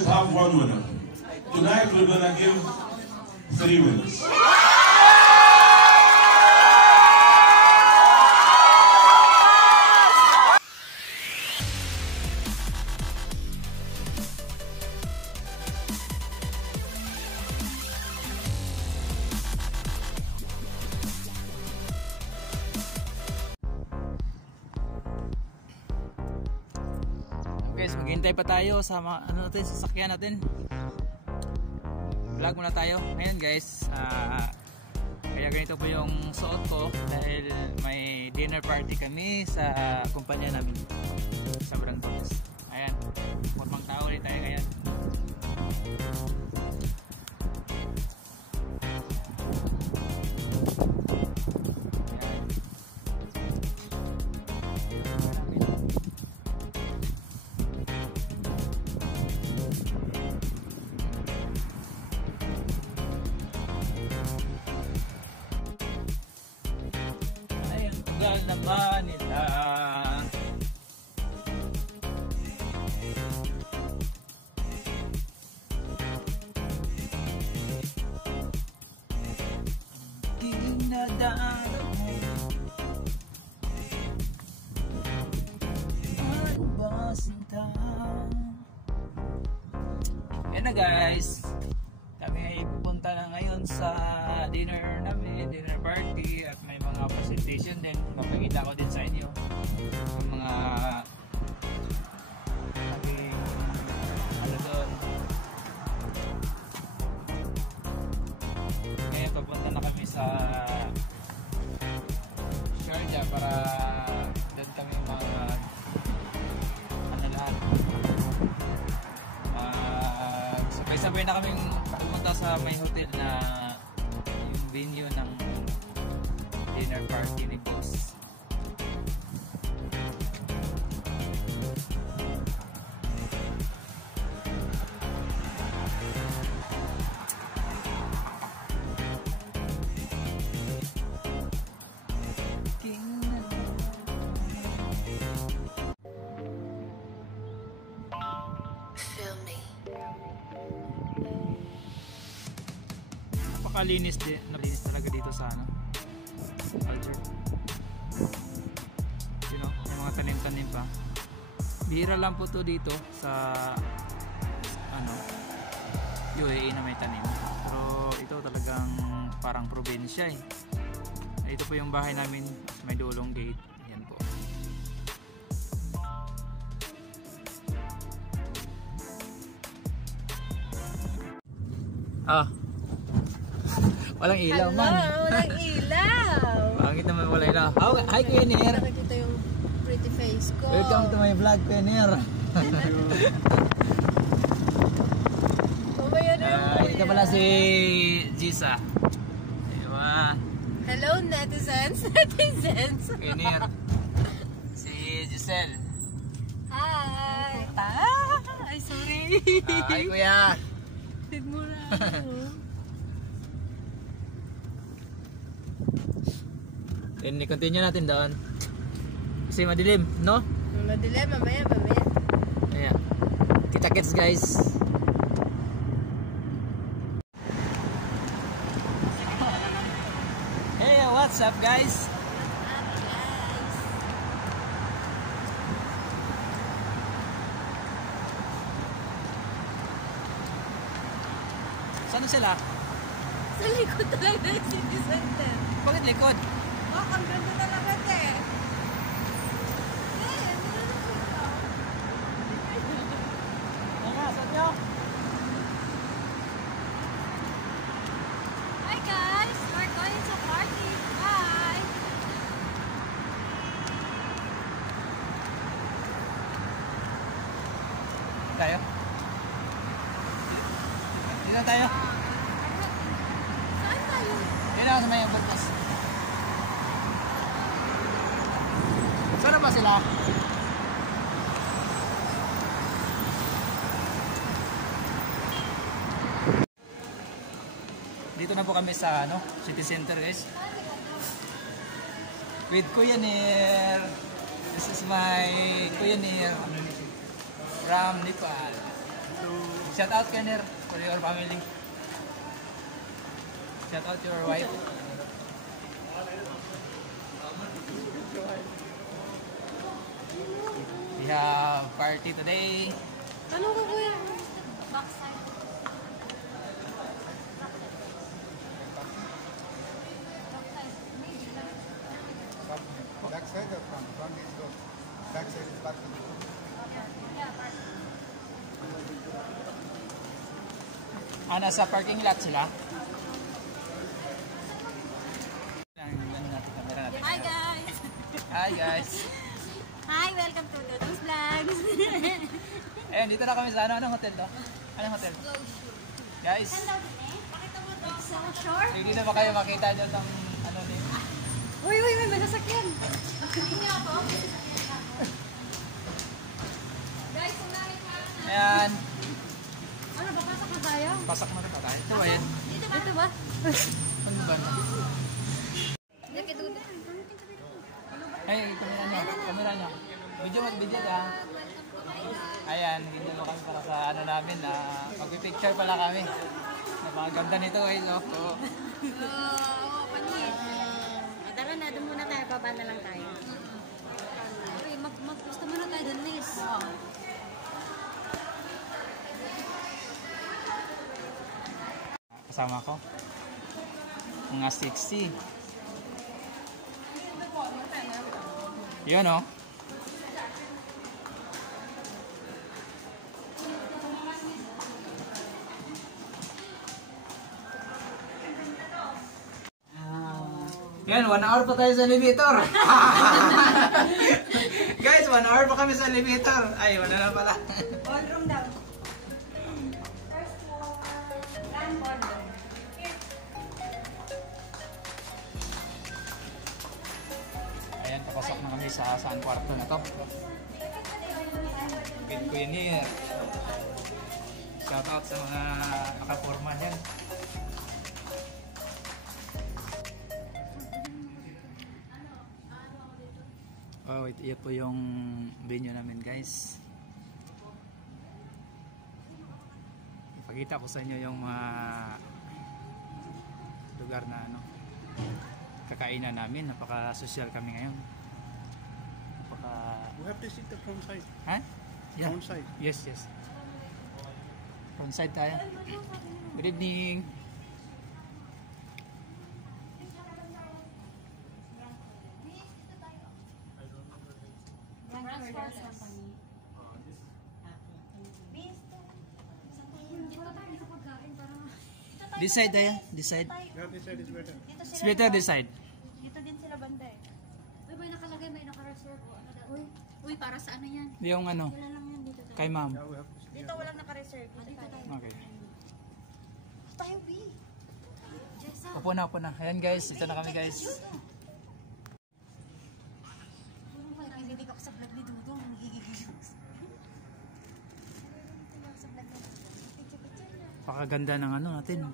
should have one winner. Tonight we're gonna give 3 winners. Guys, maghintay pa tayo sa sasakyan natin. Vlog muna tayo. Ngayon guys, kaya ganito po yung suot ko dahil may dinner party kami sa kumpanya namin sa Brandones. Ayan, formang tao ulit tayo ngayon. Tagal naman nila. Dinadaan mo ay basinta. Yan na guys, kami ay pupunta na ngayon sa dinner namin, dinner party, at may mga presentation din. Mapakita ko din sa inyo yung mga naging ano doon. Ngayon papunta na kami sa Sharjah para doon kami mga ano lahat, sabay-sabay na kaming pumunta sa may hotel na yung venue ng dinner party ni boss. Napakalinis din, nalinis talaga dito sa ano, culture. You know, may mga tanim-tanim pa. Bihira lang po to dito sa ano, UAE na may tanim. Pero ito talagang parang probinsya eh. Ito po yung bahay namin, may dulong gate. Yan po. Walang ilaw. Hello, man. Walang ilaw. Pangit naman wala ilaw. Hi Kuya Nier. Nakikita yung pretty face ko. Welcome to my vlog, Kuya Nier. Ito pala si Jisa. Diba? Hello netizens. Netizens. Kuya Nier. Si Giselle. Hi. Ay, sorry. Hi Kuya. Tig mo na. Then i-continue natin doon. Kasi madilim, no? Madilim, mamaya. Ayan. Kita-kits guys. Hey, what's up guys? Saan sila? Sa likod talaga ng city center. Bakit likod? Ang ganda talaga eh. Hi guys, we're going to party. Bye. Tayo? Dito tayo? Saan tayo? Dito ako sa may overpass. Saan na ba sila? Dito na po kami sa ano, city center guys. With Kuya Nier. This is my Kuya Nier from Nepal. Shout out Kenner for your family. Shout out your wife. We have party today. Ano ka kuya? Backside. Back side or front? Front is good. Back side is parking. Nasa parking lot sila. Ano natin, camera natin. Hi guys! Hi guys. Hi! Welcome to Dodong's Vlogs! Ayun, dito na kami sa anong hotel to? Anong hotel? Guys, Pakita mo to sa shore. hindi na ba kayo makita dyan ng ano din? Uy! May nasakyan! Hindi ako. Guys, unahin ka na. Ayan, Ano ba? Pasok na tayo? pasak na rin pa tayo. Ito ba yan? Dito ba? Ano ba na? Laki doon. Ay, camera nyo. Video ka. Ayan, hindi mo kami para sa ano namin. Magpipicture pala kami. Napakaganda nito guys. Oh. Panit. Tara na, doon muna tayo. Baba na lang tayo. Uy, gusto muna tayo doon, Liz. Kasama ko. Mga 60. Yun oh. Yan, 1 hour pa tayo sa elevator. Guys, 1 hour pa kami sa elevator. Ay, wala na pala. Ballroom daw. First floor. Grand ballroom. Ayan, papasok na kami sa saan kwarto na to. Good queen here. Shout out sa mga nakaporma dyan. Oh, wait, iyan po yung venue namin guys. Ipakita ko sa inyo yung mga lugar na ano kakainan namin. Napaka-social kami ngayon. We have to sit the front side. Ha? Yeah. Front side. Yes. Front side tayo. Good evening. This side tayo. This side. Yeah, this side is better. It's better this side. Dito din sila banda eh. Uy, may nakalagay, may naka-reserve. Uy, para sa ano yan? Yung ano, Wala lang yan dito. kay ma'am. Yeah, we have to sit. Dito walang naka-reserve. Dito tayo. Okay. Tayo, B. Jessa. Upo na. Ayan guys, ito na kami guys. Nakikinig ako sa vlog ni Dudong. Nagigigil ako sa vlog ni Dudong. Pakaganda ng ano natin.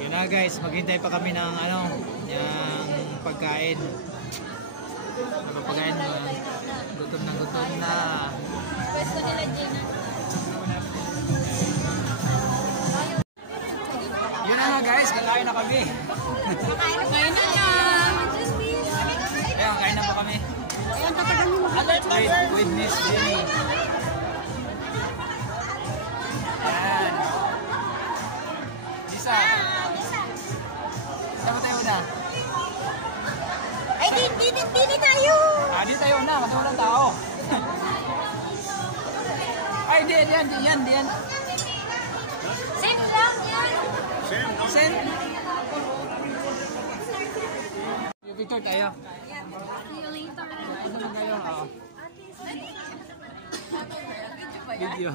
Yun na guys, maghintay pa kami ng ano, yung pagkain. Pagkain na gutom na. Pwesto nila, Gina. Yun na nga guys, kakain na kami. Kain na yan. Ayun, kain na po kami. Ayan, tatagan mo. With Miss Jenny. Ayan. Lisa. Saan ba tayo muna? Ay, di tayo. Di tayo na, kasi walang tao. Ay, diyan. Same lang yan. Send. Yung picture tayo. See you later. Ano lang kayo? Oo. Video.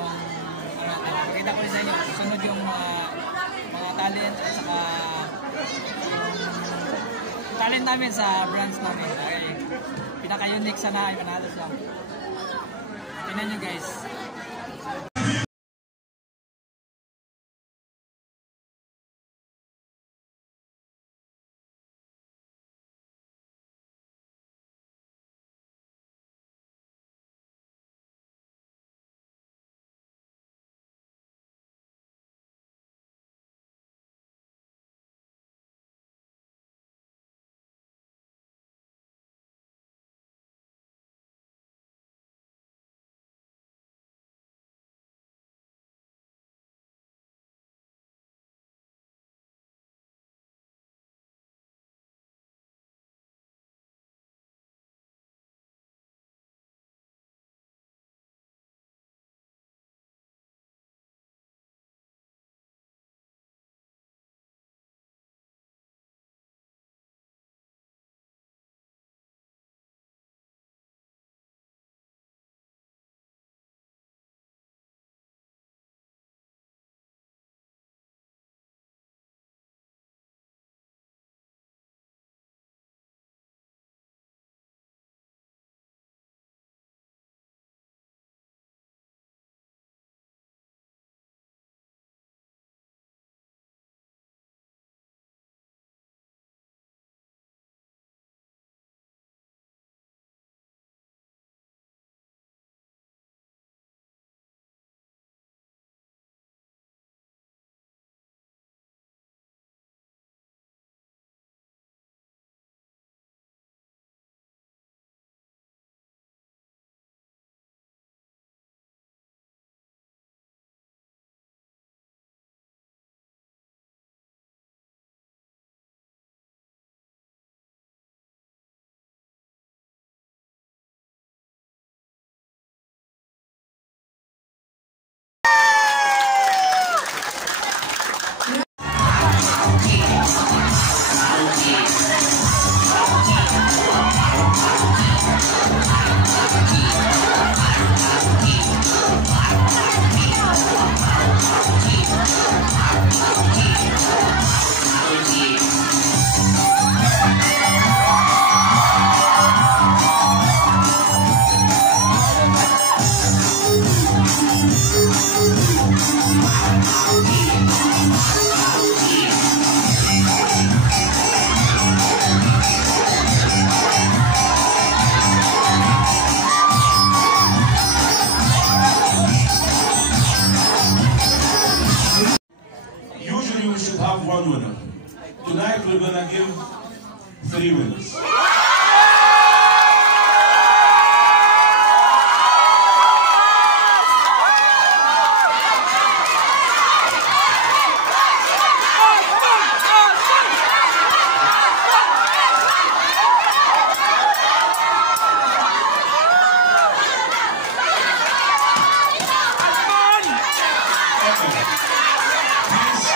pakita ko rin sa inyo, susunod yung mga talent at saka yung talent namin sa brands namin. Okay. Pinaka-unique sana ay Manalos lang. Tingnan nyo guys. Usually we should have one winner. Tonight we're gonna give 3 winners.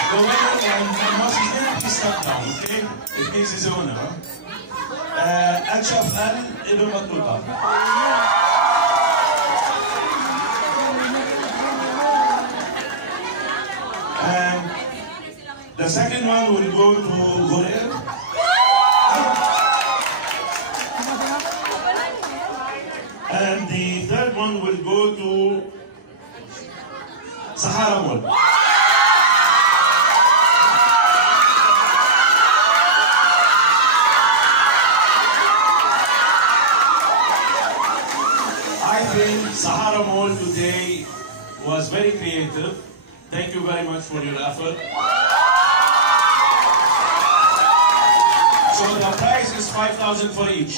The winner and once again, please step down, okay? It means he's the winner, huh? الشاف ابن بطوطة. The second one will go to Gorel. And the third one will go to Sahara Mall. I think Sahara Mall today was very creative. Thank you very much for your effort. So the prize is 5,000 for each.